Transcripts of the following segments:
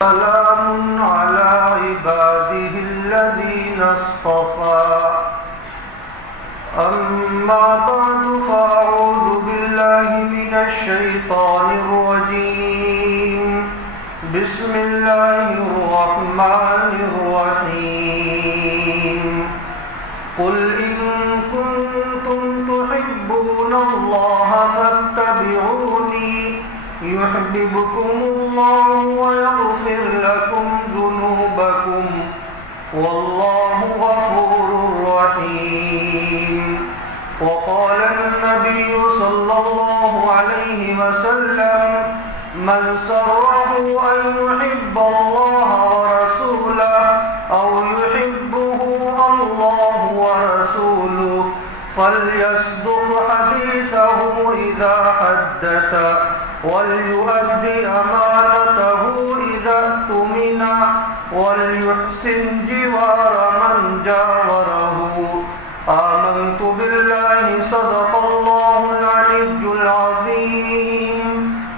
سلام على عباده الذين اصطفى أما بعد فأعوذ بالله من الشيطان الرجيم بسم الله الرحمن الرحيم قل إن كنتم تحبون الله فاتبعوني يحببكم الله ويغفر لكم ذنوبكم والله غفور رحيم وقال النبي صلى الله عليه وسلم من سره أن يحب الله ورسوله أو يحبه الله ورسوله فليصدق حديثه إذا حدث وليؤد أمانته إذا اؤتمن وليحسن جوار من جاوره آمنت بالله صدق الله العلي العظيم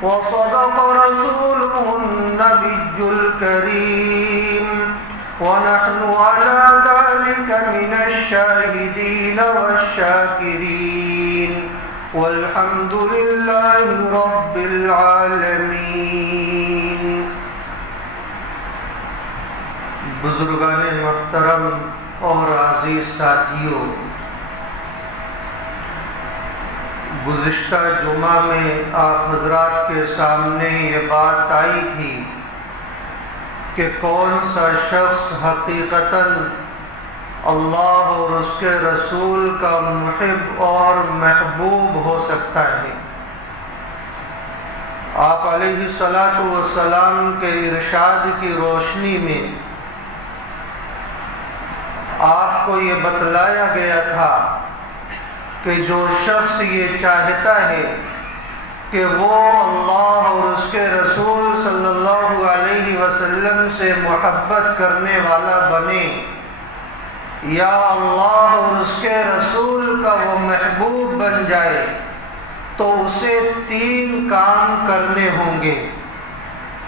وصدق رسوله النبي الكريم ونحن على ذلك من الشاهدين والشاكرين والحمد لله رب العالمين۔ بزرگان محترم اور عزیز ساتھیوں، گزشتہ جمعہ میں آپ حضرات کے سامنے یہ بات آئی تھی کہ کون سا شخص حقیقتاً اللہ اور اس کے رسول کا محب اور محبوب ہو سکتا ہے۔ آپ علیہ الصلاۃ والسلام کے ارشاد کی روشنی میں آپ کو یہ بتلایا گیا تھا کہ جو شخص یہ چاہتا ہے کہ وہ اللہ اور اس کے رسول صلی اللہ علیہ وسلم سے محبت کرنے والا بنے یا اللہ اور اس کے رسول کا وہ محبوب بن جائے تو اسے 3 کام کرنے ہوں گے۔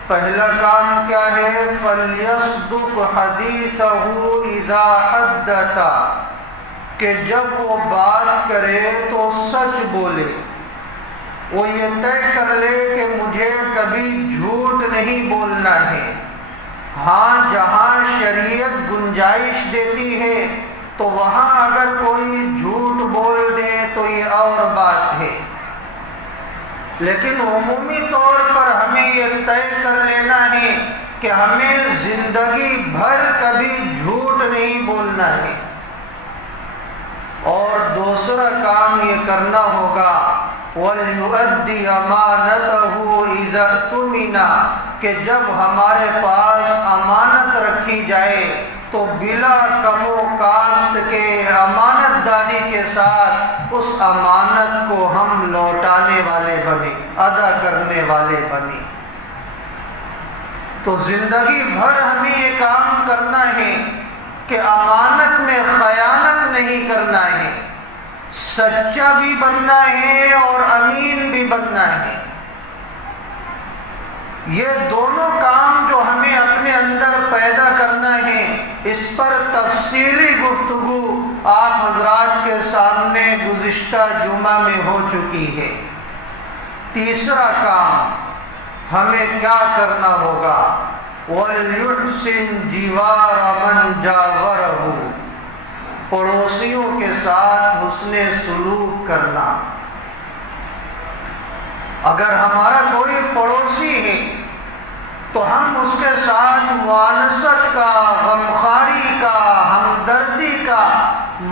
پہلا کام کیا ہے؟ فَلْيَصْدُقْ حَدِيثَهُ إِذَا حَدَّثَ، کہ جب وہ بات کرے تو سچ بولے، وہ یہ طے کر لے کہ مجھے کبھی جھوٹ نہیں بولنا ہے۔ ہاں جہاں شریعت گنجائش دیتی ہے تو وہاں اگر کوئی جھوٹ بول دے تو یہ اور بات ہے، لیکن عمومی طور پر ہمیں یہ طے کر لینا ہے کہ ہمیں زندگی بھر کبھی جھوٹ نہیں بولنا ہے۔ اور دوسرا کام یہ کرنا ہوگا وَلْيُؤَدِّ أَمَانَتَهُ إِذَا اؤْتُمِنَ، کہ جب ہمارے پاس امانت رکھی جائے تو بلا کم و کاست کے امانت داری کے ساتھ اس امانت کو ہم لوٹانے والے بنے، ادا کرنے والے بنے۔ تو زندگی بھر ہمیں یہ کام کرنا ہے کہ امانت میں خیانت نہیں کرنا ہے، سچا بھی بننا ہے اور امین بھی بننا ہے۔ یہ دونوں کام جو ہمیں اپنے اندر پیدا کرنا ہے، اس پر تفصیلی گفتگو آپ حضرات کے سامنے گزشتہ جمعہ میں ہو چکی ہے۔ تیسرا کام ہمیں کیا کرنا ہوگا؟ وَلْيُحْسِنْ جِوَارَ مَنْ جَاوَرَهُ، پڑوسیوں کے ساتھ حسن سلوک کرنا۔ اگر ہمارا کوئی پڑوسی ہے تو ہم اس کے ساتھ معانست کا، غمخواری کا، ہمدردی کا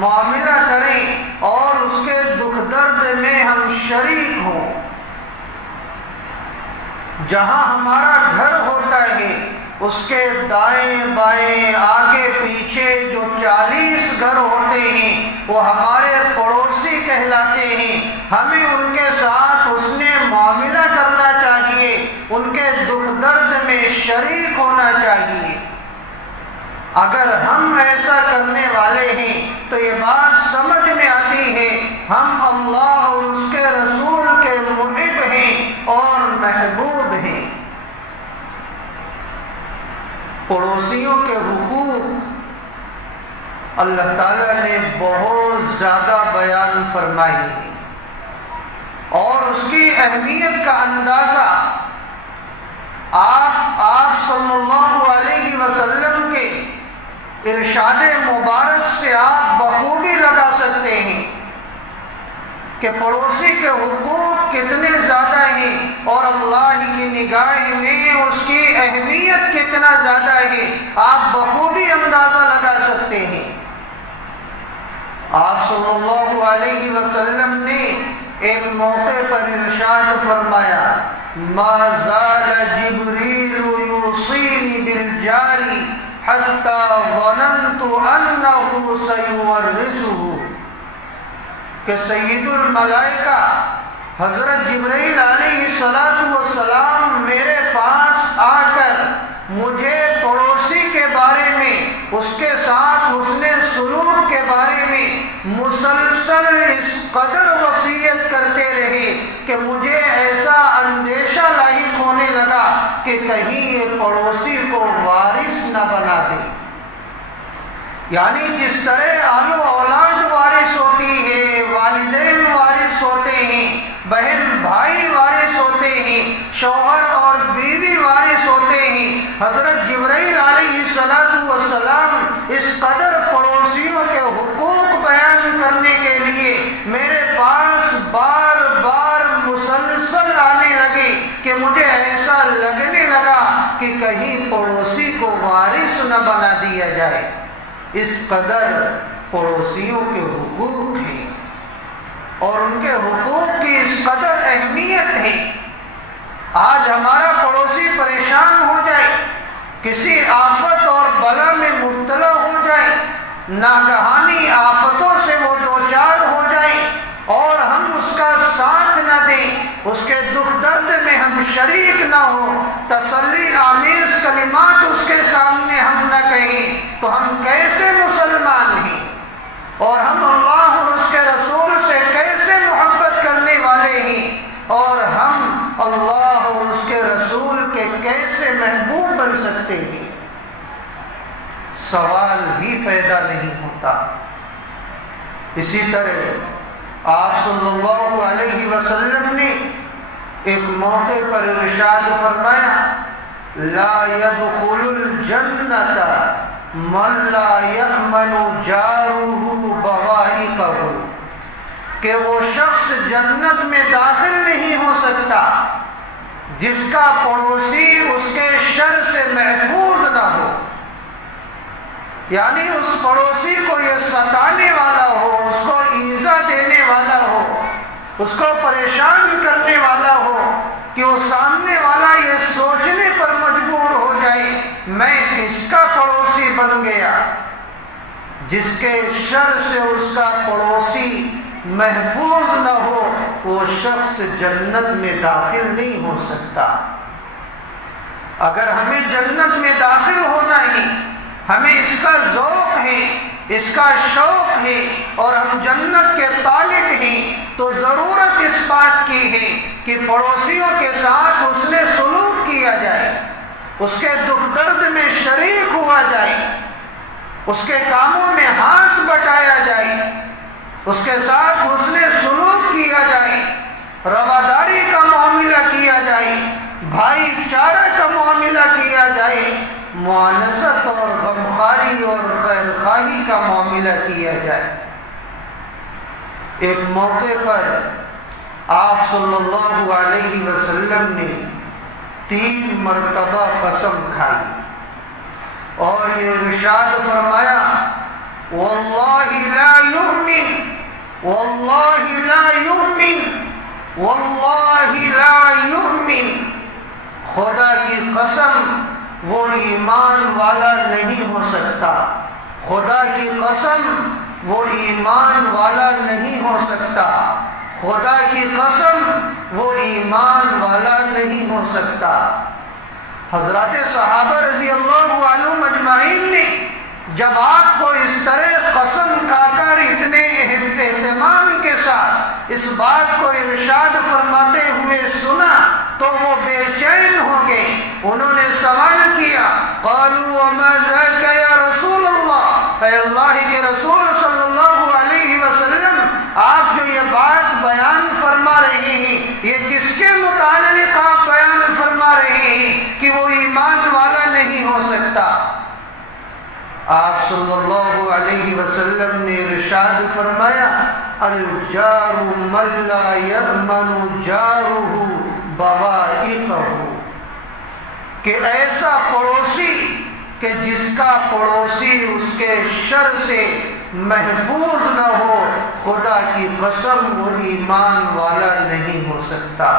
معاملہ کریں اور اس کے دکھ درد میں ہم شریک ہوں۔ جہاں ہمارا گھر ہوتا ہے اس کے دائیں بائیں آگے پیچھے جو 40 گھر ہوتے ہیں وہ ہمارے پڑوسی کہلاتے ہیں۔ ہمیں ان کے ساتھ حسن معاملہ کرنا چاہیے، ان کے دکھ درد میں شریک ہونا چاہیے۔ اگر ہم ایسا کرنے والے ہیں تو یہ بات سمجھ میں آتی ہے ہم اللہ اور اس کے رسول کے محب ہیں اور محبوب ہیں۔ پڑوسیوں کے حقوق اللہ تعالیٰ نے بہت زیادہ بیان فرمائی ہے، اور اس کی اہمیت کا اندازہ آپ صلی اللہ علیہ وسلم کے ارشاد مبارک سے آپ بخوبی لگا سکتے ہیں کہ پڑوسی کے حقوق کتنے زیادہ ہیں اور اللہ کی نگاہ میں اس کی اہمیت کتنا زیادہ ہے، آپ بخوبی اندازہ لگا سکتے ہیں۔ آپ صلی اللہ علیہ وسلم نے ایک موقع پر ارشاد فرمایا، ما زال جبریل یوصینی بالجاری حتی ظننت انہ سیورثہ، کہ سید الملائکہ حضرت جبرائیل علیہ السلام میرے پاس آ کر مجھے پڑوسی کے بارے میں، اس کے ساتھ حسن سلوک کے بارے میں مسلسل اس قدر وصیت کرتے رہے کہ مجھے ایسا اندیشہ لاحق ہونے لگا کہ کہیں یہ پڑوسی کو وارث نہ بنا دے۔ یعنی جس طرح آل و اولاد وارث ہوتی ہے، والدین وارث ہوتے ہیں، بہن بھائی وارث ہوتے ہیں، شوہر اور بیوی وارث ہوتے ہیں، حضرت جبرائیل علیہ السلام اس قدر پڑوسیوں کے حقوق بیان کرنے کے لیے میرے پاس بار بار مسلسل آنے لگے کہ مجھے ایسا لگنے لگا کہ کہیں پڑوسی کو وارث نہ بنا دیا جائے۔ اس قدر پڑوسیوں کے حقوق ہیں اور ان کے حقوق کی اس قدر اہمیت ہے۔ آج ہمارا پڑوسی پریشان ہو جائے، کسی آفت اور بلا میں مبتلا ہو جائے، ناگہانی آفتوں سے وہ دوچار ہو جائے اور ہم اس کا ساتھ نہ دیں، اس کے دکھ درد میں ہم شریک نہ ہوں، تسلی آمیز کلمات اس کے سامنے ہم نہ کہیں، تو ہم کیسے مسلمان ہیں؟ اور ہم اللہ اور اس کے رسول سے کیسے محبت کرنے والے ہیں؟ اور ہم اللہ اور اس کے رسول کے کیسے محبوب بن سکتے ہیں؟ سوال ہی پیدا نہیں ہوتا۔ اسی طرح آپ صلی اللہ علیہ وسلم نے ایک موقع پر ارشاد فرمایا، لا يدخل الجنة من لا يأمن جاره بوائقه، کہ وہ شخص جنت میں داخل نہیں ہو سکتا جس کا پڑوسی اس کے شر سے محفوظ نہ ہو۔ یعنی اس پڑوسی کو یہ ستانے والا ہو، اس کو ایذا دینے والا ہو، اس کو پریشان کرنے والا ہو کہ وہ سامنے والا یہ سوچنے پر مجبور ہو جائے میں کس کا پڑوسی بن گیا۔ جس کے شر سے اس کا پڑوسی محفوظ نہ ہو، وہ شخص جنت میں داخل نہیں ہو سکتا۔ اگر ہمیں جنت میں داخل ہونا ہے، ہمیں اس کا ذوق ہے، اس کا شوق ہے اور ہم جنت کے طالب ہیں، تو ضرورت اس بات کی ہے کہ پڑوسیوں کے ساتھ حسن سلوک کیا جائے، اس کے دکھ درد میں شریک ہوا جائے، اس کے کاموں میں ہاتھ بٹایا جائے، اس کے ساتھ حسن سلوک کیا جائے، رواداری کا معاملہ کیا جائے، بھائی چارہ کا معاملہ کیا جائے، معانست اور غمخواری اور خیر خواہی کا معاملہ کیا جائے۔ ایک موقع پر آپ صلی اللہ علیہ وسلم نے 3 مرتبہ قسم کھائی اور یہ ارشاد فرمایا، واللہ لا یؤمن، واللہ لا یؤمن، واللہ لا یؤمن، خدا کی قسم وہ ایمان والا نہیں ہو سکتا، خدا کی قسم وہ ایمان والا نہیں ہو سکتا، خدا کی قسم وہ ایمان والا نہیں ہو سکتا۔ حضرات صحابہ رضی اللہ عنہم اجمعین نے جب آپ کو اس طرح قسم کھا کر اتنے اہتمام کے ساتھ اس بات کو ارشاد فرماتے ہوئے سنا تو وہ بے چین ہو گئے۔ انہوں نے سوال کیا، قالوا یہ کس کے متعلق آپ بیان فرما رہے ہیں کہ وہ ایمان والا نہیں ہو سکتا؟ آپ صلی اللہ علیہ وسلم نے ارشاد فرمایا الجار من لا یأمن جارہ بوائقہ، کہ ایسا پڑوسی کہ جس کا پڑوسی اس کے شر سے محفوظ نہ ہو، خدا کی قسم وہ ایمان والا نہیں ہو سکتا۔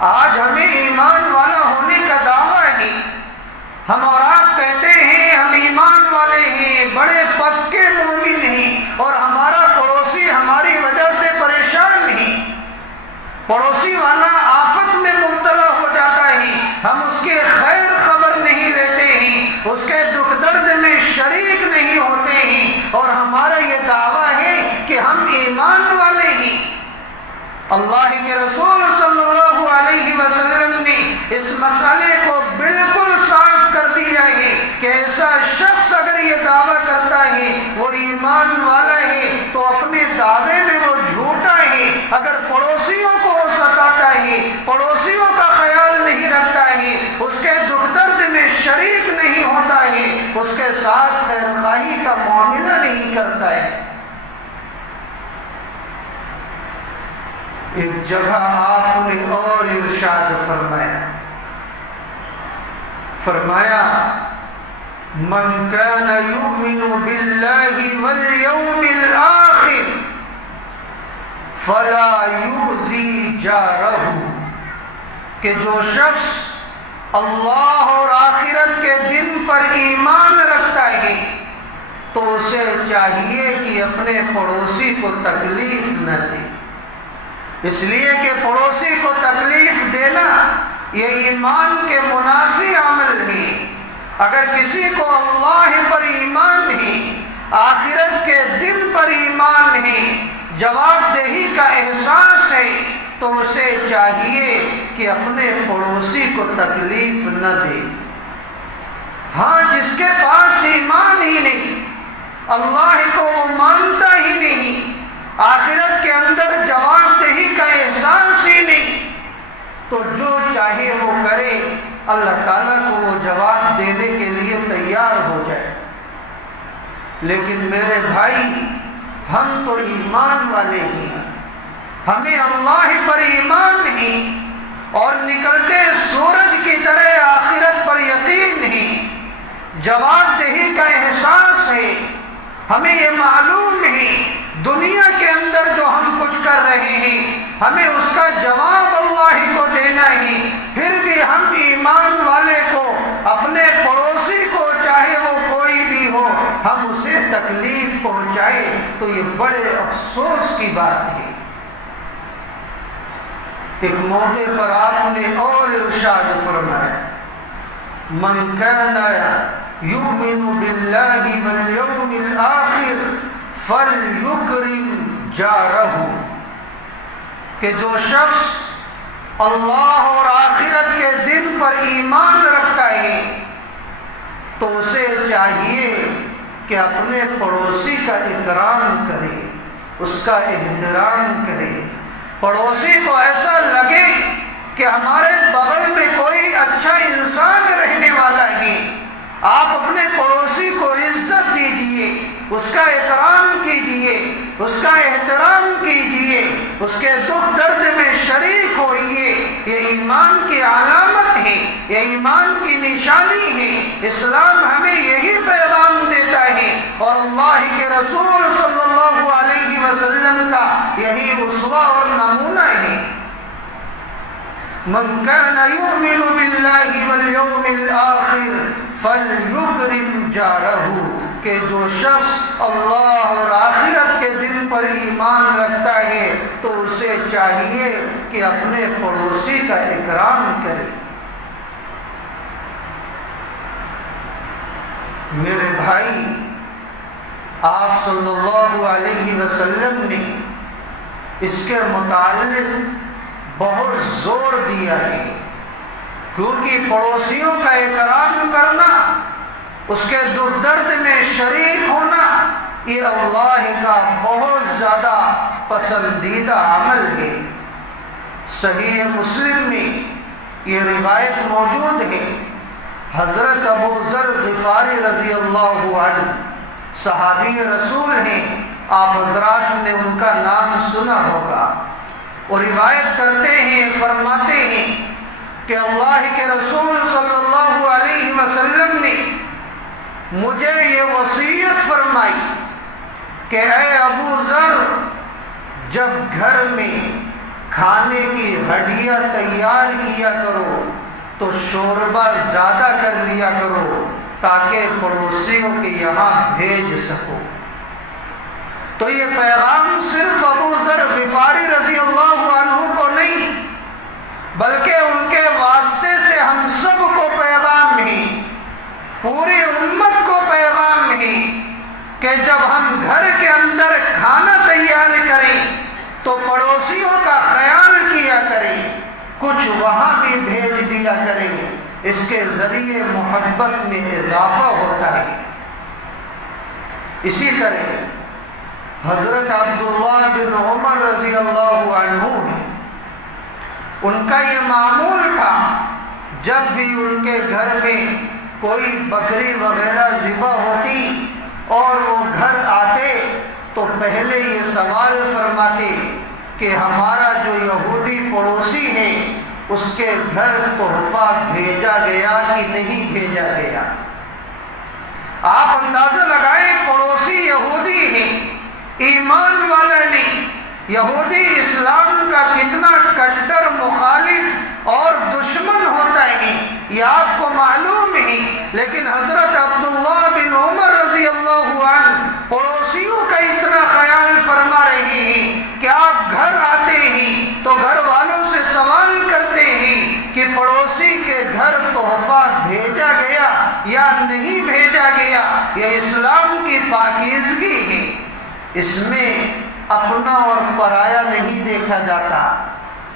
آج ہمیں ایمان والا ہونے کا دعویٰ ہے، ہم اور آپ کہتے ہیں ہم ایمان والے ہیں، بڑے پکے مومن ہیں، اور ہمارا پڑوسی ہماری وجہ سے پریشان نہیں، پڑوسی والا آفت میں مبتلا ہو جاتا ہے، ہم اس کے خیر خبر نہیں لیتے ہیں، اس کے دکھ درد میں شریک نہیں ہوتے ہیں، اور ہمارا یہ دعویٰ ہے کہ ہم ایمان والے ہیں۔ اللہ کے رسول صلی اللہ علیہ وسلم نے اس مسئلے کو بالکل صاف کر دیا ہے کہ ایسا شخص اگر یہ دعویٰ کرتا ہے وہ ایمان والا ہے تو اپنے دعوے میں وہ جھوٹا ہے۔ اگر پڑوسیوں کو وہ ستاتا ہے، پڑوسیوں کا خیال نہیں رکھتا ہے، اس کے دکھ درد میں شریک نہیں ہوتا ہے، اس کے ساتھ خیر خواہی کا معاملہ نہیں کرتا ہے۔ ایک جگہ آپ نے اور ارشاد فرمایا من کان یؤمن باللہ والیوم الآخر فلا یؤذی جارہ، کہ جو شخص اللہ اور آخرت کے دن پر ایمان رکھتا ہے تو اسے چاہیے کہ اپنے پڑوسی کو تکلیف نہ دے، اس لیے کہ پڑوسی کو تکلیف دینا یہ ایمان کے منافی عمل ہے۔ اگر کسی کو اللہ پر ایمان ہے، آخرت کے دن پر ایمان ہے، جواب دہی کا احساس ہے، تو اسے چاہیے کہ اپنے پڑوسی کو تکلیف نہ دے۔ ہاں، جس کے پاس ایمان ہی نہیں، اللہ کو وہ مانتا ہی نہیں، آخرت کے اندر جواب دہی کا احساس ہی نہیں، تو جو چاہے وہ کرے، اللہ تعالیٰ کو وہ جواب دینے کے لیے تیار ہو جائے۔ لیکن میرے بھائی، ہم تو ایمان والے ہیں، ہمیں اللہ پر ایمان ہے، اور نکلتے سورج کی طرح آخرت پر یقین ہے، جواب دہی کا احساس ہے، ہمیں یہ معلوم ہے دنیا کے اندر جو ہم کچھ کر رہے ہیں ہمیں اس کا جواب اللہ کو دینا ہے، پھر بھی ہم ایمان والے کو، اپنے پڑوسی کو، چاہے وہ کوئی بھی ہو، ہم اسے تکلیف پہنچائے تو یہ بڑے افسوس کی بات ہے۔ ایک موقع پر آپ نے اور ارشاد فرمایا من کان یؤمن باللہ والیوم الآخر فلیکرم جارہ، کہ جو شخص اللہ اور آخرت کے دن پر ایمان رکھتا ہے تو اسے چاہیے کہ اپنے پڑوسی کا اکرام کرے، اس کا احترام کرے۔ پڑوسی کو ایسا لگے کہ ہمارے بغل میں کوئی اچھا انسان رہنے والا ہے، آپ اپنے پڑوسی کو عزت دیجیے، اس کا اکرام کیجیے، اس کا احترام کیجیے، اس کے دکھ درد میں شریک ہوئیے۔ یہ ایمان کی علامت ہے، یہ ایمان کی نشانی ہے۔ اسلام ہمیں یہی پیغام دیتا ہے، اور اللہ کے رسول صلی اللہ علیہ وسلم کا یہی اسوہ اور نمونہ ہے۔ من کان یؤمن باللہ والیوم الآخر فلیکرم جارہ، کہ جو شخص اللہ اور آخرت کے دن پر ایمان رکھتا ہے تو اسے چاہیے کہ اپنے پڑوسی کا اکرام کرے۔ میرے بھائی، آپ صلی اللہ علیہ وسلم نے اس کے متعلق بہت زور دیا ہے، کیونکہ پڑوسیوں کا اکرام کرنا، اس کے دکھ درد میں شریک ہونا یہ اللہ کا بہت زیادہ پسندیدہ عمل ہے۔ صحیح مسلم میں یہ روایت موجود ہے، حضرت ابو ذر غفاری رضی اللہ عنہ صحابی رسول ہیں، آپ حضرات نے ان کا نام سنا ہوگا، اور روایت کرتے ہیں، فرماتے ہیں کہ اللہ کے رسول صلی اللہ علیہ وسلم نے مجھے یہ وصیت فرمائی کہ اے ابو ذر، جب گھر میں کھانے کی ہڈیاں تیار کیا کرو تو شوربہ زیادہ کر لیا کرو تاکہ پڑوسیوں کے یہاں بھیج سکو۔ تو یہ پیغام صرف ابو ذر غفاری رضی اللہ عنہ کو نہیں بلکہ ان کے واسطے سے ہم سب کو پیغام ہے، پوری امت کو پیغام ہے کہ جب ہم گھر کے اندر کھانا تیار کریں تو پڑوسیوں کا خیال کیا کریں، کچھ وہاں بھی بھیج دیا کریں، اس کے ذریعے محبت میں اضافہ ہوتا ہے۔ اسی طرح حضرت عبداللہ بن عمر رضی اللہ عنہ ہیں، ان کا یہ معمول تھا جب بھی ان کے گھر میں کوئی بکری وغیرہ ذبح ہوتی اور وہ گھر آتے تو پہلے یہ سوال فرماتے کہ ہمارا جو یہودی پڑوسی ہے اس کے گھر تحفہ بھیجا گیا کہ نہیں بھیجا گیا۔ آپ اندازہ لگائیں، پڑوسی یہودی ہیں، ایمان والا نہیں، یہودی اسلام کا کتنا کٹر مخالف اور دشمن ہوتا ہے یہ آپ کو معلوم ہے، لیکن حضرت عبداللہ بن عمر رضی اللہ عنہ پڑوسیوں کا اتنا خیال فرما رہے ہیں کہ آپ گھر آتے ہیں تو گھر والوں سے سوال کرتے ہیں کہ پڑوسی کے گھر تحفہ بھیجا گیا یا نہیں بھیجا گیا۔ یہ اسلام کی پاکیزگی ہے، اس میں اپنا اور پرایا نہیں دیکھا جاتا۔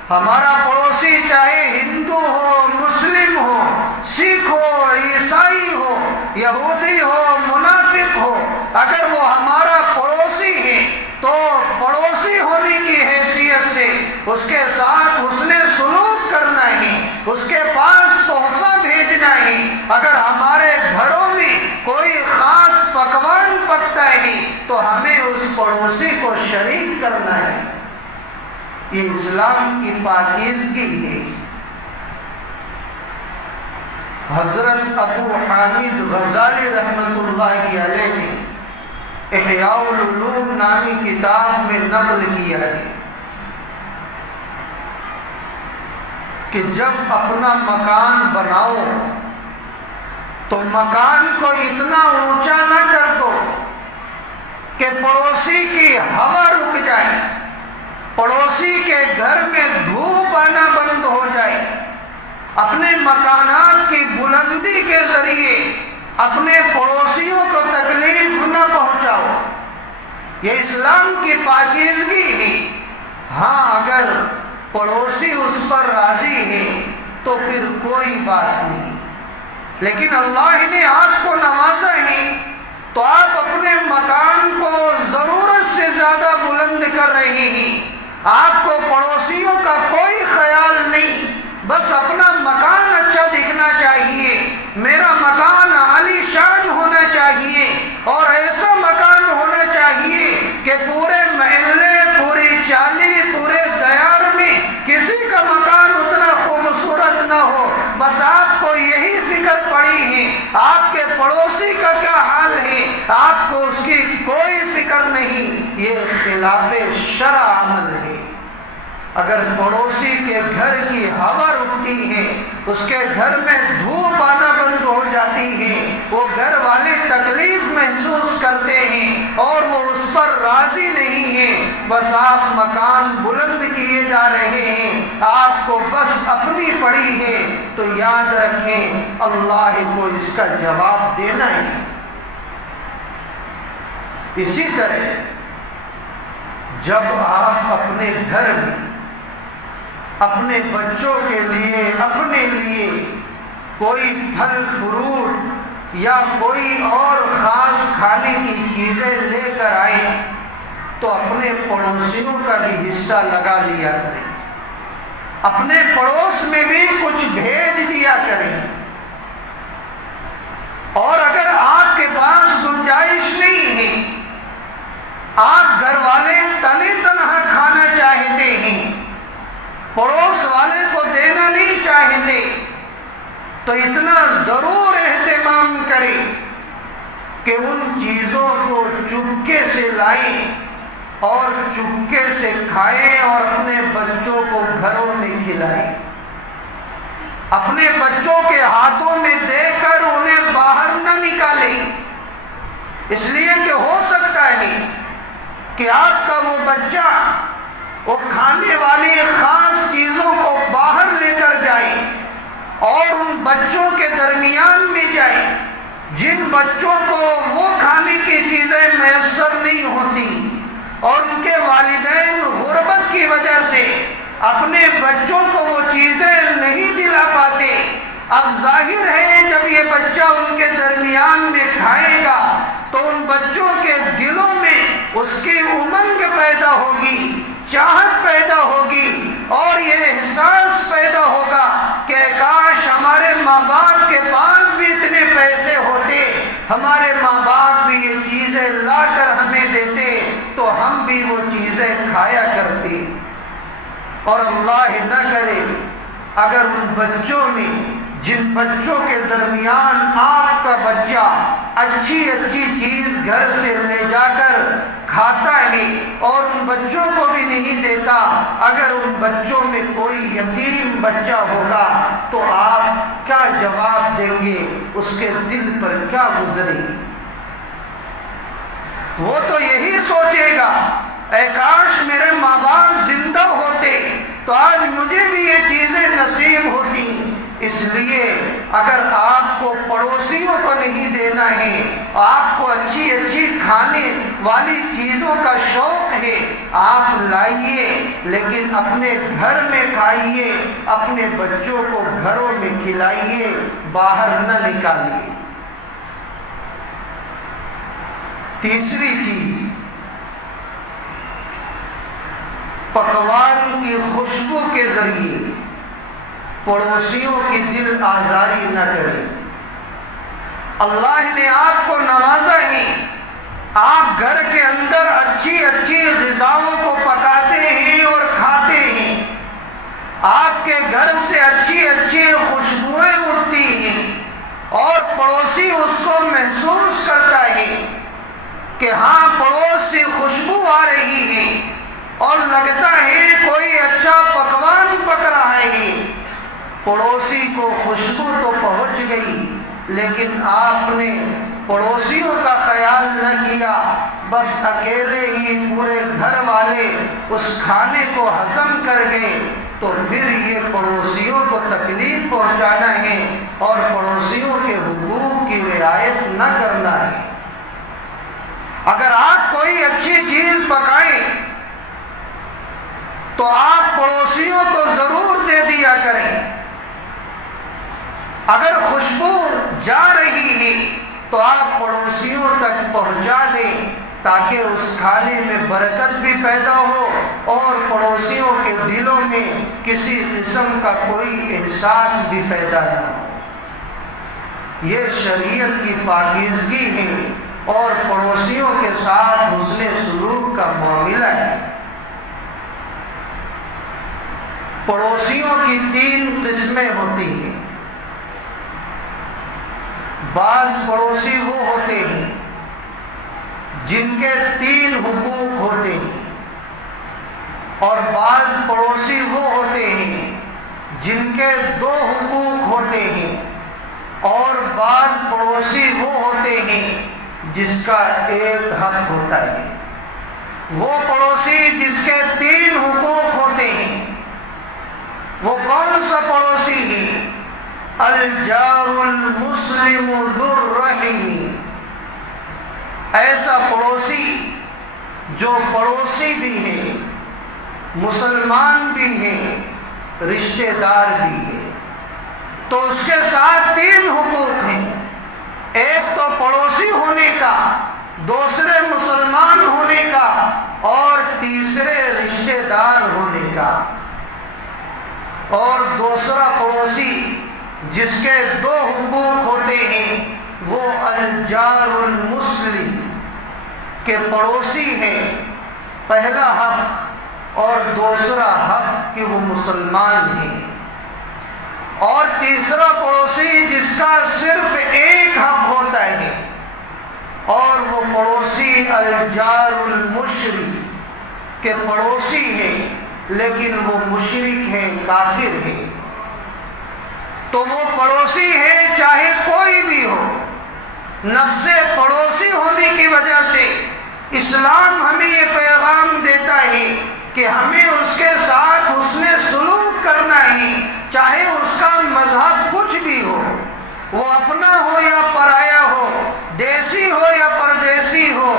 ہمارا پڑوسی چاہے ہندو ہو، مسلم ہو، سکھ ہو، عیسائی ہو، یہودی ہو، منافق ہو، اگر وہ ہمارا پڑوسی ہے تو پڑوسی ہونے کی حیثیت سے اس کے ساتھ حسن سلوک کرنا ہے، اس کے پاس تحفہ بھیجنا ہے۔ اگر ہمارے گھروں میں کوئی خاص پکوان پکتا ہے تو ہمیں اس پڑوسی کو شریک کرنا ہے۔ یہ اسلام کی پاکیزگی ہے۔ حضرت ابو حامد غزالی رحمۃ اللہ علیہ نے احیاء العلوم نامی کتاب میں نقل کیا ہے کہ جب اپنا مکان بناؤ تو مکان کو اتنا اونچا نہ کر دو کہ پڑوسی کی ہوا رک جائے، پڑوسی کے گھر میں دھوپ آنا بند ہو جائے۔ اپنے مکانات کی بلندی کے ذریعے اپنے پڑوسیوں کو تکلیف نہ پہنچاؤ، یہ اسلام کی پاکیزگی ہے۔ ہاں اگر پڑوسی اس پر راضی ہے تو پھر کوئی بات نہیں، لیکن اللہ نے آپ کو نوازا ہے تو آپ اپنے مکان کو ضرورت سے زیادہ بلند کر رہے ہیں، آپ کو پڑوسیوں کا کوئی خیال نہیں، بس اپنا مکان اچھا دکھنا چاہیے، میرا مکان عالی شان ہونا چاہیے اور ایسا مکان ہونا چاہیے کہ پورے محلے، پوری چالی، پورے دیار میں کسی کا مکان اتنا خوبصورت نہ ہو، بس آپ کو یہی فکر پڑی ہے آپ کے پڑوسی کا کیا حال ہے، آپ کو اس کی کوئی فکر نہیں۔ یہ خلاف شرع عمل ہے۔ اگر پڑوسی کے گھر کی ہوا رکتی ہے، اس کے گھر میں دھوپ آنا بند ہو جاتی ہے، وہ گھر والے تکلیف محسوس کرتے ہیں اور وہ اس پر راضی نہیں ہیں، بس آپ مکان بلند کیے جا رہے ہیں، آپ کو بس اپنی پڑی ہے، تو یاد رکھیں اللہ کو اس کا جواب دینا ہے۔ اسی طرح جب آپ اپنے گھر میں اپنے بچوں کے لیے، اپنے لیے کوئی پھل فروٹ یا کوئی اور خاص کھانے کی چیزیں لے کر آئیں تو اپنے پڑوسیوں کا بھی حصہ لگا لیا کریں، اپنے پڑوس میں بھی کچھ بھیج دیا کریں۔ اور اگر آپ کے پاس گنجائش نہیں ہے، آپ گھر والے تنے تنہا کھانا چاہتے ہیں، پڑوس والے کو دینا نہیں چاہتے، تو اتنا ضرور اہتمام کریں کہ ان چیزوں کو چپکے سے لائیں اور چپکے سے کھائیں اور اپنے بچوں کو گھروں میں کھلائیں۔ اپنے بچوں کے ہاتھوں میں دے کر انہیں باہر نہ نکالیں، اس لیے کہ ہو سکتا ہے کہ آپ کا وہ بچہ وہ کھانے والی خاص چیزوں کو باہر لے کر جائے اور ان بچوں کے درمیان میں جائے جن بچوں کو وہ کھانے کی چیزیں میسر نہیں ہوتی، اور ان کے والدین غربت کی وجہ سے اپنے بچوں کو وہ چیزیں نہیں دلا پاتے۔ اب ظاہر ہے جب یہ بچہ ان کے درمیان میں کھائے گا تو ان بچوں کے دلوں میں اس کی امنگ پیدا ہوگی، چاہت پیدا ہوگی، اور یہ احساس پیدا ہوگا کہ کاش ہمارے ماں باپ کے پاس بھی اتنے پیسے ہوتے، ہمارے ماں باپ بھی یہ چیزیں لا کر ہمیں دیتے تو ہم بھی وہ چیزیں کھایا کرتے۔ اور اللہ نہ کرے اگر ان بچوں میں، جن بچوں کے درمیان آپ کا بچہ اچھی چیز گھر سے لے جا کر کھاتا ہے اور ان بچوں کو بھی نہیں دیتا، اگر ان بچوں میں کوئی یتیم بچہ ہوگا تو آپ کیا جواب دیں گے؟ اس کے دل پر کیا گزرے گی؟ وہ تو یہی سوچے گا اے کاش میرے ماں باپ زندہ ہوتے تو آج مجھے بھی یہ چیزیں نصیب ہوتی۔ اس لیے اگر آپ کو پڑوسیوں کو نہیں دینا ہے، آپ کو اچھی کھانے والی چیزوں کا شوق ہے، آپ لائیے، لیکن اپنے گھر میں کھائیے، اپنے بچوں کو گھروں میں کھلائیے، باہر نہ نکالیے۔ تیسری چیز، پکوان کی خوشبو کے ذریعے پڑوسیوں کی دل آزاری نہ کریں۔ اللہ نے آپ کو نوازا ہے، آپ گھر کے اندر اچھی غذاؤں کو پکاتے ہیں اور کھاتے ہیں، آپ کے گھر سے اچھی خوشبوئیں اٹھتی ہیں اور پڑوسی اس کو محسوس کرتا ہے کہ ہاں پڑوس سے خوشبو آ رہی ہے اور لگتا ہے کوئی اچھا پکوان پک رہا ہے۔ پڑوسی کو خوشبو تو پہنچ گئی، لیکن آپ نے پڑوسیوں کا خیال نہ کیا، بس اکیلے ہی پورے گھر والے اس کھانے کو ہضم کر گئے، تو پھر یہ پڑوسیوں کو تکلیف پہنچانا ہے اور پڑوسیوں کے حقوق کی رعایت نہ کرنا ہے۔ اگر آپ کوئی اچھی چیز پکائیں تو آپ پڑوسیوں کو ضرور دے دیا کریں۔ اگر خوشبو جا رہی ہے تو آپ پڑوسیوں تک پہنچا دیں تاکہ اس کھانے میں برکت بھی پیدا ہو اور پڑوسیوں کے دلوں میں کسی قسم کا کوئی احساس بھی پیدا نہ ہو۔ یہ شریعت کی پاکیزگی ہے اور پڑوسیوں کے ساتھ حسن سلوک کا معاملہ ہے۔ پڑوسیوں کی 3 قسمیں ہوتی ہیں۔ بعض پڑوسی وہ ہوتے ہیں جن کے 3 حقوق ہوتے ہیں، اور بعض پڑوسی وہ ہوتے ہیں جن کے 2 حقوق ہوتے ہیں، اور بعض پڑوسی وہ ہوتے ہیں جس کا 1 حق ہوتا ہے۔ وہ پڑوسی جس کے 3 حقوق ہوتے ہیں وہ کون سا پڑوسی ہے؟ الجار المسلم ذو الرحم، ایسا پڑوسی جو پڑوسی بھی ہے، مسلمان بھی ہے، رشتہ دار بھی ہے، تو اس کے ساتھ 3 حقوق ہیں۔ جس کے دو حقوق ہوتے ہیں، وہ الجار المسلم کہ پڑوسی ہے، پہلا حق، اور دوسرا حق کہ وہ مسلمان ہے، اور تیسرا پڑوسی جس کا صرف ایک حق ہوتا ہے، اور وہ پڑوسی الجار المشرک کہ پڑوسی ہے لیکن وہ مشرک ہے، کافر ہے۔ تو وہ پڑوسی ہے چاہے کوئی بھی ہو، نفس پڑوسی ہونے کی وجہ سے اسلام ہمیں یہ پیغام دیتا ہے کہ ہمیں اس کے ساتھ حسن سلوک کرنا ہے، چاہے اس کا مذہب کچھ بھی ہو، وہ اپنا ہو یا پرایا ہو، دیسی ہو یا پردیسی ہو،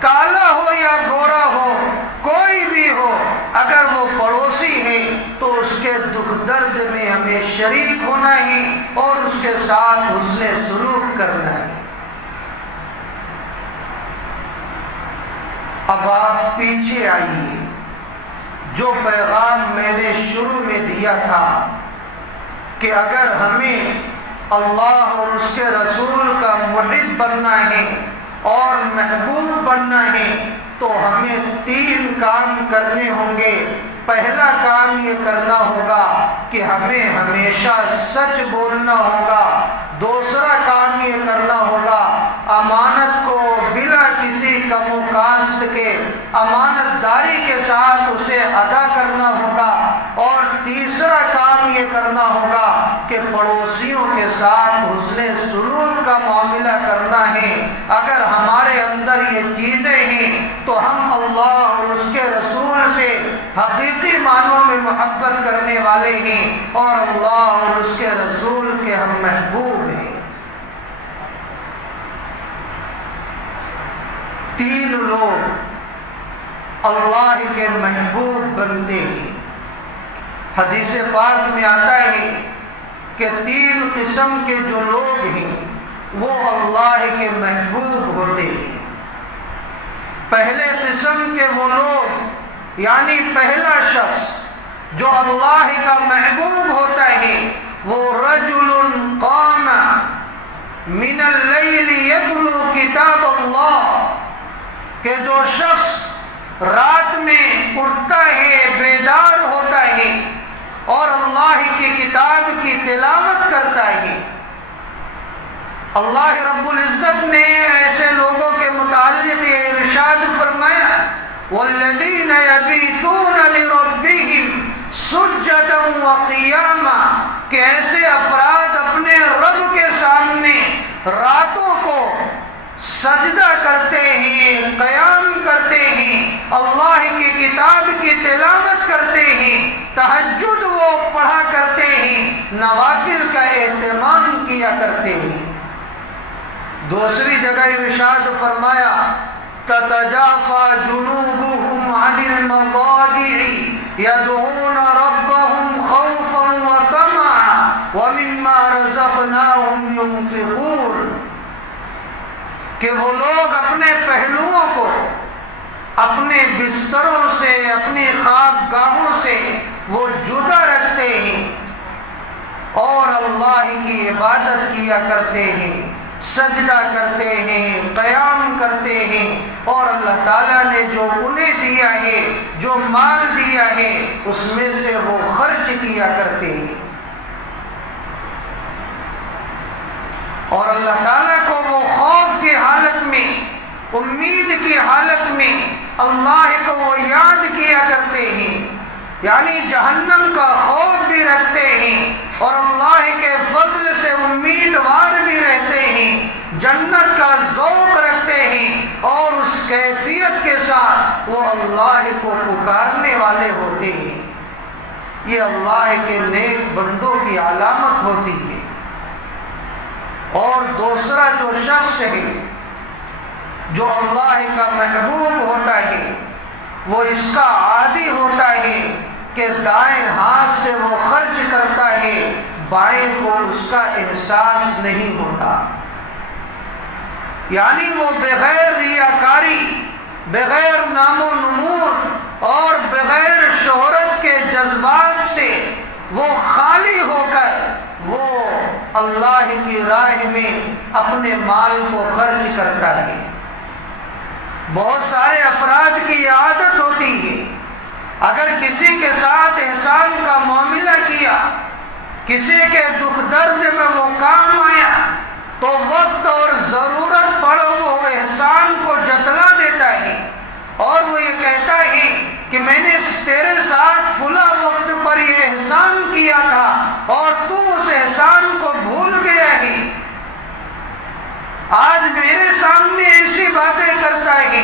کالا ہو یا گورا ہو، کوئی بھی ہو، اگر وہ پڑوسی ہے تو اس کے دکھ درد میں ہمیں شریک ہونا ہے اور اس کے ساتھ حسن سلوک کرنا ہے۔ اب آپ پیچھے آئیے، جو پیغام میں نے شروع میں دیا تھا کہ اگر ہمیں اللہ اور اس کے رسول کا محب بننا ہے اور محبوب بننا ہے تو ہمیں 3 کام کرنے ہوں گے۔ پہلا کام یہ کرنا ہوگا کہ ہمیں ہمیشہ سچ بولنا ہوگا، دوسرا کام یہ کرنا ہوگا امانت کو بلا کسی کم و کاست کے امانت داری کے ساتھ اسے ادا کرنا ہوگا، اور تیسرا کام یہ کرنا ہوگا کہ پڑوسیوں کے ساتھ حسن سلوک کا معاملہ کرنا ہے۔ اگر ہمارے اندر یہ چیزیں ہیں تو ہم اللہ اور اس کے رسول سے حقیقی معنوں میں محبت کرنے والے ہیں اور اللہ اور اس کے رسول کے ہم محبوب ہیں۔ 3 لوگ اللہ کے محبوب بنتے ہیں۔ حدیث پاک میں آتا ہے کہ 3 قسم کے جو لوگ ہیں وہ اللہ کے محبوب ہوتے ہیں۔ پہلے قسم کے وہ لوگ، یعنی پہلا شخص جو اللہ کا محبوب ہوتا ہے، وہ رجل قام من اللیل یتلو کتاب اللہ، کہ جو شخص رات میں اٹھتا ہے، بیدار ہوتا ہے اور اللہ کی کتاب کی تلاوت کرتا ہے۔ اللہ رب العزت نے ایسے لوگوں کے متعلق یہ ارشاد فرمایا والذین یبیتون لربہم سجدا وقیاما، کہ ایسے افراد اپنے رب کے سامنے راتوں کو سجدہ کرتے ہیں، قیام کرتے ہیں، اللہ کی کتاب کی تلاوت کرتے ہیں، تہجد وہ پڑھا کرتے ہیں، نوافل کا اہتمام کیا کرتے ہیں۔ دوسری جگہ ارشاد فرمایا تتجافى جنوبهم عن المضاجع يدعون ربهم خوفا وطمعا ومما رزقناهم ينفقون، کہ وہ لوگ اپنے پہلوؤں کو اپنے بستروں سے، اپنی خواب گاہوں سے وہ جدا رکھتے ہیں اور اللہ کی عبادت کیا کرتے ہیں، سجدہ کرتے ہیں، قیام کرتے ہیں، اور اللہ تعالیٰ نے جو انہیں دیا ہے، جو مال دیا ہے، اس میں سے وہ خرچ کیا کرتے ہیں، اور اللہ تعالیٰ کو وہ خوف کی حالت میں، امید کی حالت میں اللہ کو وہ یاد کیا کرتے ہیں، یعنی جہنم کا خوف بھی رکھتے ہیں اور اللہ کے فضل سے امیدوار بھی رہتے ہیں، جنت کا ذوق رکھتے ہیں، اور اس کیفیت کے ساتھ وہ اللہ کو پکارنے والے ہوتے ہیں۔ یہ اللہ کے نیک بندوں کی علامت ہوتی ہے۔ اور دوسرا جو شخص ہے جو اللہ کا محبوب ہوتا ہے، وہ اس کا عادی ہوتا ہے کہ دائیں ہاتھ سے وہ خرچ کرتا ہے، بائیں کو اس کا احساس نہیں ہوتا، یعنی وہ بغیر ریاکاری، بغیر نام و نمود اور بغیر شہرت کے جذبات سے وہ خالی ہو کر وہ اللہ کی راہ میں اپنے مال کو خرچ کرتا ہے۔ بہت سارے افراد کی عادت ہوتی ہے، اگر کسی کے ساتھ احسان کا معاملہ کیا، کسی کے دکھ درد میں وہ کام آیا، تو وقت اور ضرورت پڑ وہ احسان کو جتلا دیتا ہے اور وہ یہ کہتا ہے کہ میں نے تیرے ساتھ فلاں وقت پر یہ احسان کیا تھا اور تو اس احسان کو بھول گیا ہے، آج میرے سامنے ایسی باتیں کرتا ہے،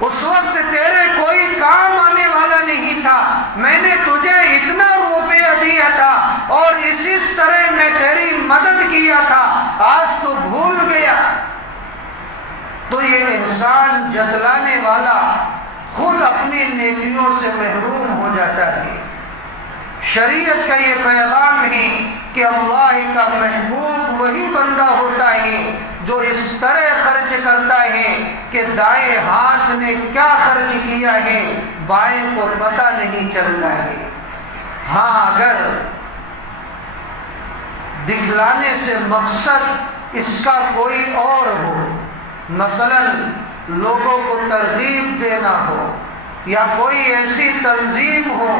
اس وقت تیرے کوئی کام آنے والا نہیں تھا، میں نے تجھے اتنا روپیہ دیا تھا اور اس طرح میں تیری مدد کیا تھا، آج تو بھول گیا۔ تو یہ احسان جتلانے والا خود اپنی نیکیوں سے محروم ہو جاتا ہے۔ شریعت کا یہ پیغام ہے کہ اللہ کا محبوب وہی بندہ ہوتا ہے جو اس طرح خرچ کرتا ہے کہ دائیں ہاتھ نے کیا خرچ کیا ہے بائیں کو پتہ نہیں چلتا ہے۔ ہاں، اگر دکھلانے سے مقصد اس کا کوئی اور ہو، مثلا لوگوں کو ترغیب دینا ہو یا کوئی ایسی تنظیم ہو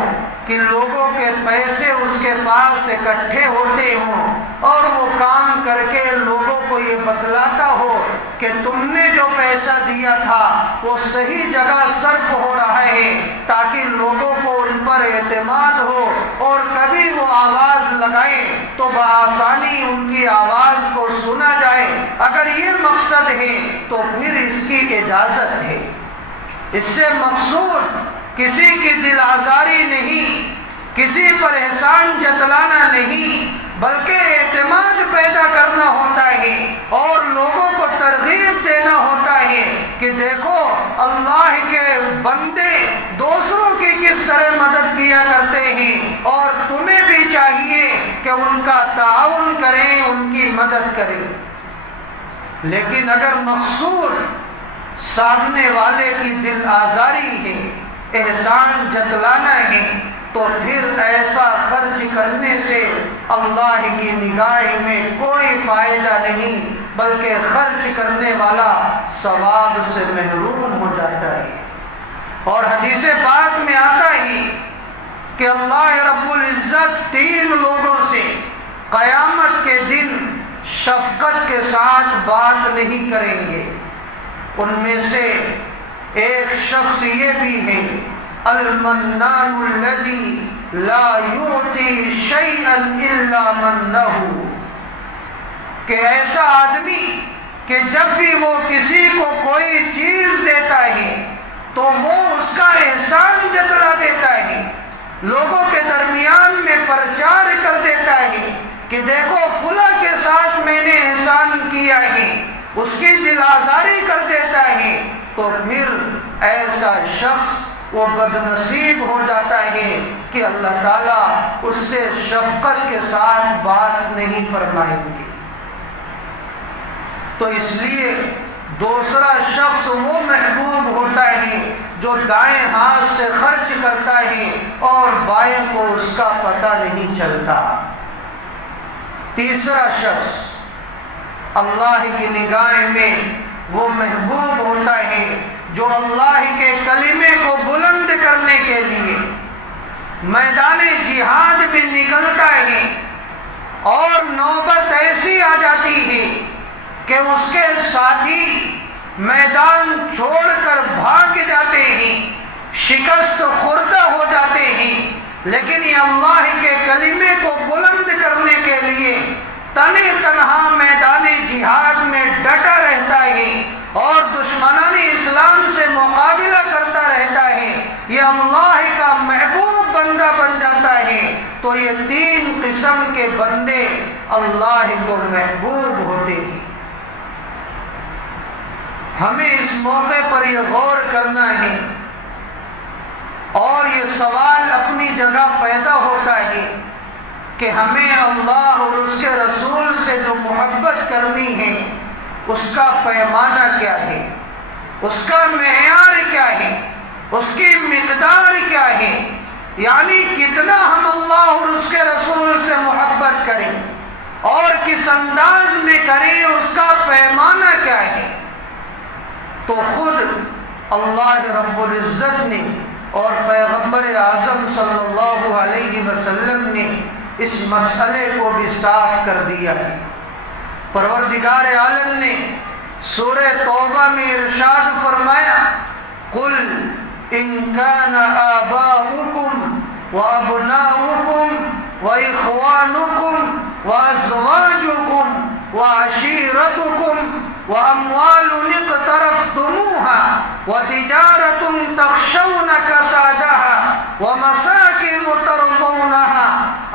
کہ لوگوں کے پیسے اس کے پاس اکٹھے ہوتے ہوں اور وہ کام کر کے لوگوں کو یہ بتلاتا ہو کہ تم نے جو پیسہ دیا تھا وہ صحیح جگہ صرف ہو رہا ہے تاکہ لوگوں کو ان پر اعتماد ہو اور کبھی وہ آواز لگائیں تو بآسانی ان کی آواز کو سنا جائے، اگر یہ مقصد ہے تو پھر اس کی اجازت ہے۔ اس سے مقصود کسی کی دل آزاری نہیں، کسی پر احسان جتلانا نہیں، بلکہ اعتماد پیدا کرنا ہوتا ہے اور لوگوں کو ترغیب دینا ہوتا ہے کہ دیکھو اللہ کے بندے دوسروں کی کس طرح مدد کیا کرتے ہیں اور تمہیں بھی چاہیے کہ ان کا تعاون کریں، ان کی مدد کریں۔ لیکن اگر مقصود سامنے والے کی دل آزاری ہے، احسان جتلانا ہے، تو پھر ایسا خرچ کرنے سے اللہ کی نگاہ میں کوئی فائدہ نہیں، بلکہ خرچ کرنے والا ثواب سے محروم ہو جاتا ہے۔ اور حدیث پاک میں آتا ہے کہ اللہ رب العزت 3 لوگوں سے قیامت کے دن شفقت کے ساتھ بات نہیں کریں گے۔ ان میں سے ایک شخص یہ بھی ہے، المنان الذی لا یعطی شیئا الا منہ، کہ ایسا آدمی کہ جب بھی وہ کسی کو کوئی چیز دیتا ہے تو وہ اس کا احسان جتلا دیتا ہے، لوگوں کے درمیان میں پرچار کر دیتا ہے کہ دیکھو فلاں کے ساتھ میں نے احسان کیا ہے، اس کی دل آزاری کر دیتا ہے، تو پھر ایسا شخص وہ بدنصیب ہو جاتا ہے کہ اللہ تعالیٰ اس سے شفقت کے ساتھ بات نہیں فرمائیں گے۔ تو اس لیے دوسرا شخص وہ محبوب ہوتا ہے جو دائیں ہاتھ سے خرچ کرتا ہے اور بائیں کو اس کا پتہ نہیں چلتا۔ تیسرا شخص اللہ کی نگاہ میں وہ محبوب ہوتا ہے جو اللہ کے کلمے کو بلند کرنے کے لیے میدان جہاد میں نکلتا ہے، اور نوبت ایسی آ جاتی ہے کہ اس کے ساتھی میدان چھوڑ کر بھاگ جاتے ہیں، شکست خوردہ ہو جاتے ہیں، لیکن یہ اللہ کے کلمے کو بلند کرنے کے لیے تنے تنہا میدان جہاد میں ڈٹا رہتا ہے اور دشمنان اسلام سے مقابلہ کرتا رہتا ہے، یہ اللہ کا محبوب بندہ بن جاتا ہے۔ تو یہ 3 قسم کے بندے اللہ کو محبوب ہوتے ہیں۔ ہمیں اس موقع پر یہ غور کرنا ہے اور یہ سوال اپنی جگہ پیدا ہوتا ہے کہ ہمیں اللہ اور اس کے رسول سے جو محبت کرنی ہے اس کا پیمانہ کیا ہے، اس کا معیار کیا ہے، اس کی مقدار کیا ہے، یعنی کتنا ہم اللہ اور اس کے رسول سے محبت کریں۔ اور کس انداز میں کریں، اس کا پیمانہ کیا ہے، تو خود اللہ رب العزت نے اور پیغمبر اعظم صلی اللہ علیہ وسلم نے اس مسئلے کو بھی صاف کر دیا ہے۔ پروردگار عالم نے سورہ توبہ میں ارشاد فرمایا، قل ان کان آباؤکم وابناؤکم واخوانکم وازواجکم وعشیرتکم واموال اقترفتموها وتجارة تخشون كسادها ومساكن ترضونها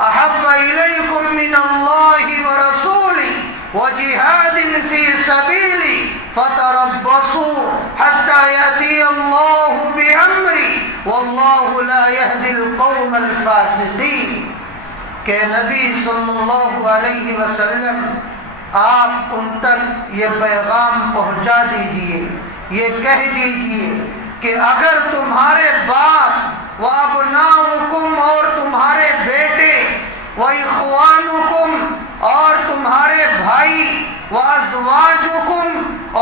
احب اليكم من الله ورسوله وجهاد في سبيله فتربصوا حتى يأتي الله بأمره والله لا يهدي القوم الفاسقين۔ کہ نبی صلی اللہ علیہ وسلم آپ ان تک یہ پیغام پہنچا دیجئے، یہ کہہ دیجئے کہ اگر تمہارے باپ و ابناؤکم اور تمہارے بیٹے و اخوانکم اور تمہارے بھائی و ازواجکم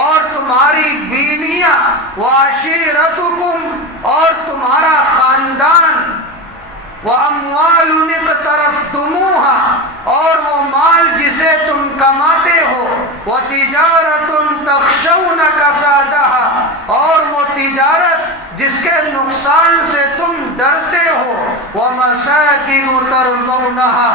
اور تمہاری بیویاں و عشیرتکم اور تمہارا خاندان وَأَمْوَالٌ اقْتَرَفْتُمُوهَا اور وہ مال جسے تم کماتے ہو، وَتِجَارَةٌ تَخْشَوْنَ كَسَادَهَا اور وہ تجارت جس کے نقصان سے تم ڈرتے ہو، وَمَسَاكِنُ تَرْضَوْنَهَا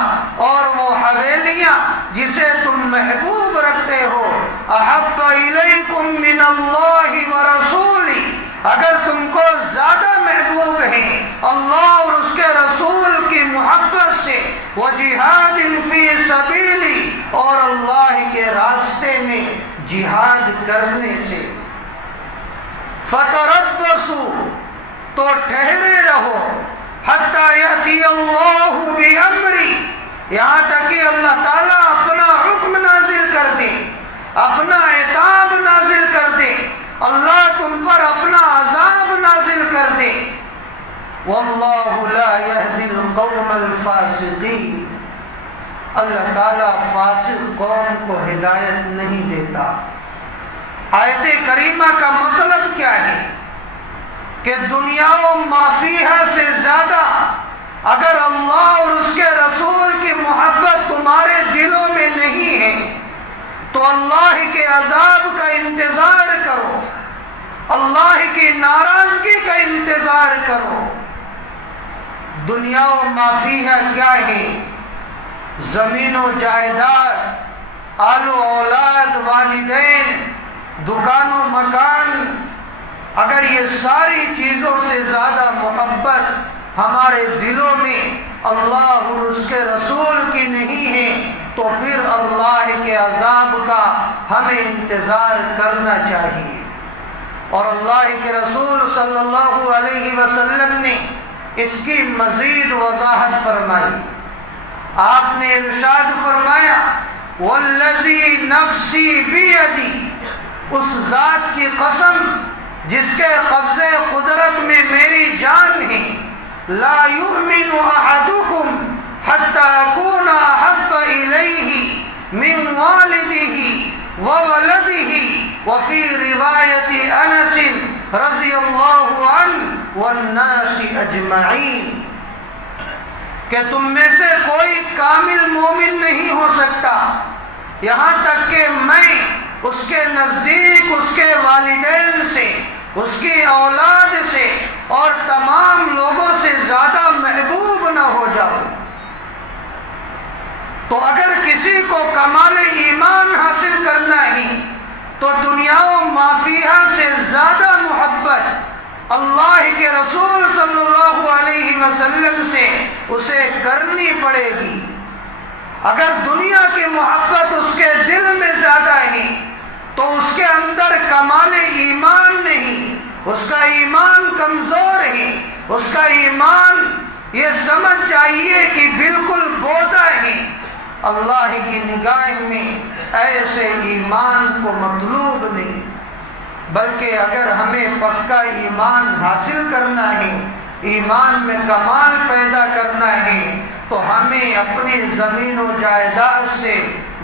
اور وہ حویلیاں جسے تم محبوب رکھتے ہو، أَحَبَّ إِلَيْكُم مِّنَ اللَّهِ وَرَسُولِهِ اگر تم کو زیادہ محبوب ہیں اللہ اور اس کے رسول کی محبت سے، وجہاد فی سبیلی اور اللہ کے راستے میں جہاد کرنے سے، فتربصوا تو ٹھہرے رہو، حتی یأتی اللہ بامری یہاں تک کہ اللہ تعالیٰ اپنا حکم نازل کر دے، اپنا عتاب نازل کر دے، اللہ تم پر اپنا عذاب نازل کر دے۔ واللہ لا یہدی القوم الفاسقین اللہ تعالیٰ فاسق قوم کو ہدایت نہیں دیتا۔ آیت کریمہ کا مطلب کیا ہے کہ دنیا و ما فیہا سے زیادہ اگر اللہ اور اس کے رسول کی محبت تمہارے دلوں میں نہیں ہے تو اللہ کے عذاب کا انتظار کرو، اللہ کی ناراضگی کا انتظار کرو۔ دنیا و ما فیہا کیا ہے؟ زمین و جائیداد، آل و اولاد، والدین، دکان و مکان، اگر یہ ساری چیزوں سے زیادہ محبت ہمارے دلوں میں اللہ اور اس کے رسول کی نہیں ہے تو پھر اللہ کے عذاب کا ہمیں انتظار کرنا چاہیے۔ اور اللہ کے رسول صلی اللہ علیہ وسلم نے اس کی مزید وضاحت فرمائی۔ آپ نے ارشاد فرمایا، والذی نفسی بیدی اس ذات کی قسم جس کے قبضے قدرت میں میری جان ہے، لا یؤمن احدکم حتی اکون احب الیہ من والدہ وولدہ وفی روایت انس رضی اللہ عنہ والناس اجمعین کہ تم میں سے کوئی کامل مومن نہیں ہو سکتا یہاں تک کہ میں اس کے نزدیک اس کے والدین سے، اس کی اولاد سے اور تمام لوگوں سے زیادہ محبوب نہ ہو جاؤں۔ تو اگر کسی کو کمال ایمان حاصل کرنا ہے تو دنیا و ما فیہا سے زیادہ محبت اللہ کے رسول صلی اللہ علیہ وسلم سے اسے کرنی پڑے گی۔ اگر دنیا کی محبت اس کے دل میں زیادہ ہے تو اس کے اندر کمال ایمان نہیں، اس کا ایمان کمزور ہے، اس کا ایمان یہ سمجھ چاہیے کہ بالکل بودا ہے۔ اللہ کی نگاہ میں ایسے ایمان کو مطلوب نہیں، بلکہ اگر ہمیں پکا ایمان حاصل کرنا ہے، ایمان میں کمال پیدا کرنا ہے تو ہمیں اپنی زمین و جائیداد سے،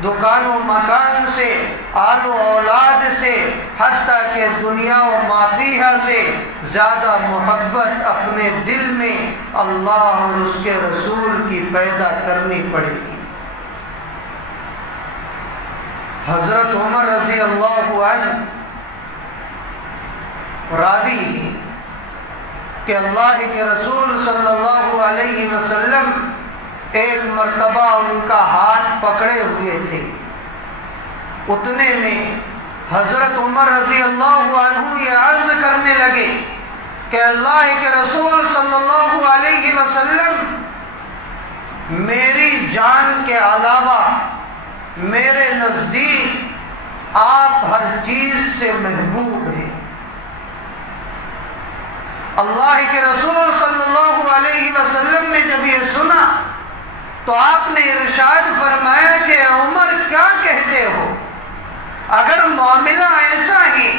دکان و مکان سے، آل و اولاد سے، حتیٰ کہ دنیا و ما فیہا سے زیادہ محبت اپنے دل میں اللہ اور اس کے رسول کی پیدا کرنی پڑے گی۔ حضرت عمر رضی اللہ عنہ راوی ہے کہ اللہ کے رسول صلی اللہ علیہ وسلم ایک مرتبہ ان کا ہاتھ پکڑے ہوئے تھے، اتنے میں حضرت عمر رضی اللہ عنہ یہ عرض کرنے لگے کہ اللہ کے رسول صلی اللہ علیہ وسلم، میری جان کے علاوہ میرے نزدیک آپ ہر چیز سے محبوب ہیں۔ اللہ کے رسول صلی اللہ علیہ وسلم نے جب یہ سنا تو آپ نے ارشاد فرمایا کہ عمر کیا کہتے ہو؟ اگر معاملہ ایسا ہی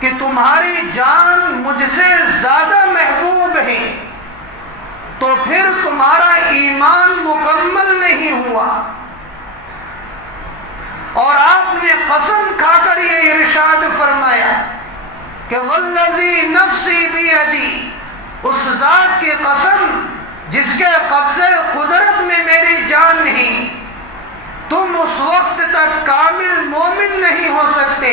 کہ تمہاری جان مجھ سے زیادہ محبوب ہے تو پھر تمہارا ایمان مکمل نہیں ہوا۔ اور آپ نے قسم کھا کر یہ ارشاد فرمایا کہ والذی نفسی بیدی، اس ذات کی قسم جس کے قبضے قدرت میں میری جان نہیں، تم اس وقت تک کامل مومن نہیں ہو سکتے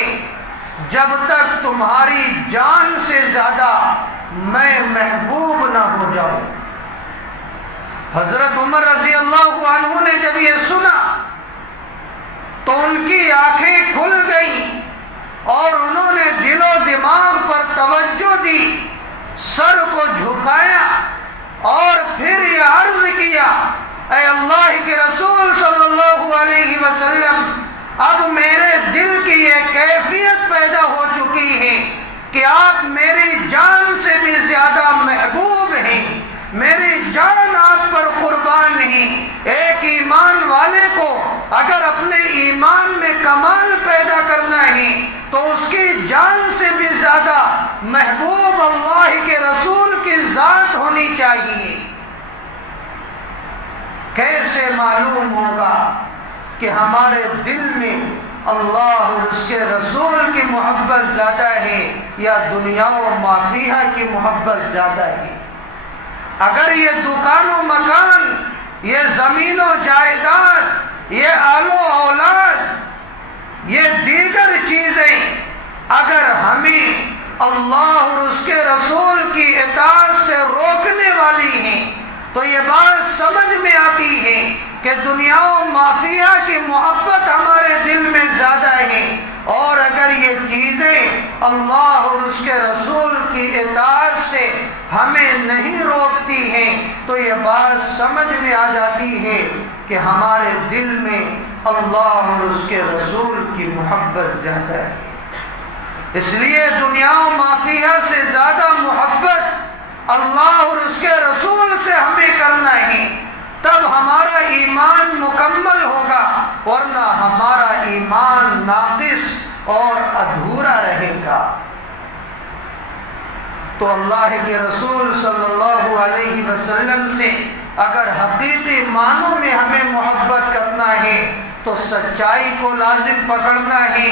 جب تک تمہاری جان سے زیادہ میں محبوب نہ ہو جاؤں۔ حضرت عمر رضی اللہ عنہ نے جب یہ سنا تو ان کی آنکھیں کھل گئیں اور انہوں نے دل و دماغ پر توجہ دی، سر کو جھکایا اور پھر یہ عرض کیا، اے اللہ کے رسول صلی اللہ علیہ وسلم، اب میرے دل کی یہ کیفیت پیدا ہو چکی ہے کہ آپ میری جان سے بھی زیادہ محبوب ہیں، میری جان آپ پر قربان نہیں۔ ایک ایمان والے کو اگر اپنے ایمان میں کمال پیدا کرنا ہے تو اس کی جان سے بھی زیادہ محبوب اللہ کے رسول کی ذات ہونی چاہیے۔ کیسے معلوم ہوگا کہ ہمارے دل میں اللہ اور اس کے رسول کی محبت زیادہ ہے یا دنیا و ما فیہا کی محبت زیادہ ہے؟ اگر یہ دکان و مکان، یہ زمین و جائیداد، یہ آل و اولاد، یہ دیگر چیزیں اگر ہمیں اللہ اور اس کے رسول کی اطاعت سے روکنے والی ہیں تو یہ بات سمجھ میں آتی ہے کہ دنیا و ما فیہا کی محبت ہمارے دل میں زیادہ ہے، اور اگر یہ چیزیں اللہ اور اس کے رسول کی اطاعت سے ہمیں نہیں روکتی ہیں تو یہ بات سمجھ میں آ جاتی ہے کہ ہمارے دل میں اللہ اور اس کے رسول کی محبت زیادہ ہے۔ اس لیے دنیا و ما فیہا سے زیادہ محبت اللہ اور اس کے رسول سے ہمیں کرنا ہے، تب ہمارا ایمان مکمل ہوگا، ورنہ ہمارا ایمان ناقص اور ادھورا رہے گا۔ تو اللہ کے رسول صلی اللہ علیہ وسلم سے اگر حقیقی معنوں میں ہمیں محبت کرنا ہے تو سچائی کو لازم پکڑنا ہے،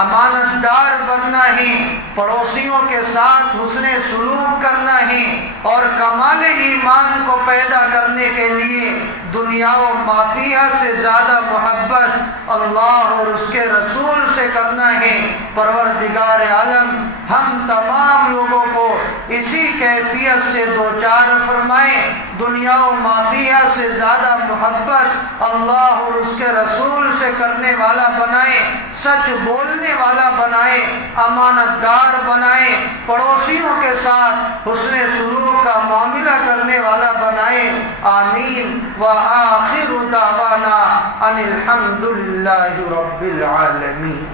امانت دار بننا ہے، پڑوسیوں کے ساتھ حسن سلوک کرنا ہے، اور کمال ایمان کو پیدا کرنے کے لیے دنیا و ما فیہا سے زیادہ محبت اللہ اور اس کے رسول سے کرنا ہے۔ پروردگار عالم ہم تمام لوگوں کو اسی کیفیت سے دوچار فرمائے، دنیا و ما فیہا سے زیادہ محبت اللہ اور اس کے رسول سے کرنے والا بنائے، سچ بولنے والا بنائے، امانت دار بنائے، پڑوسیوں کے ساتھ حسن سلوک کا معاملہ کرنے والا بنائے۔ آمین۔ وآخر دعوانا ان الحمد للہ رب العالمین۔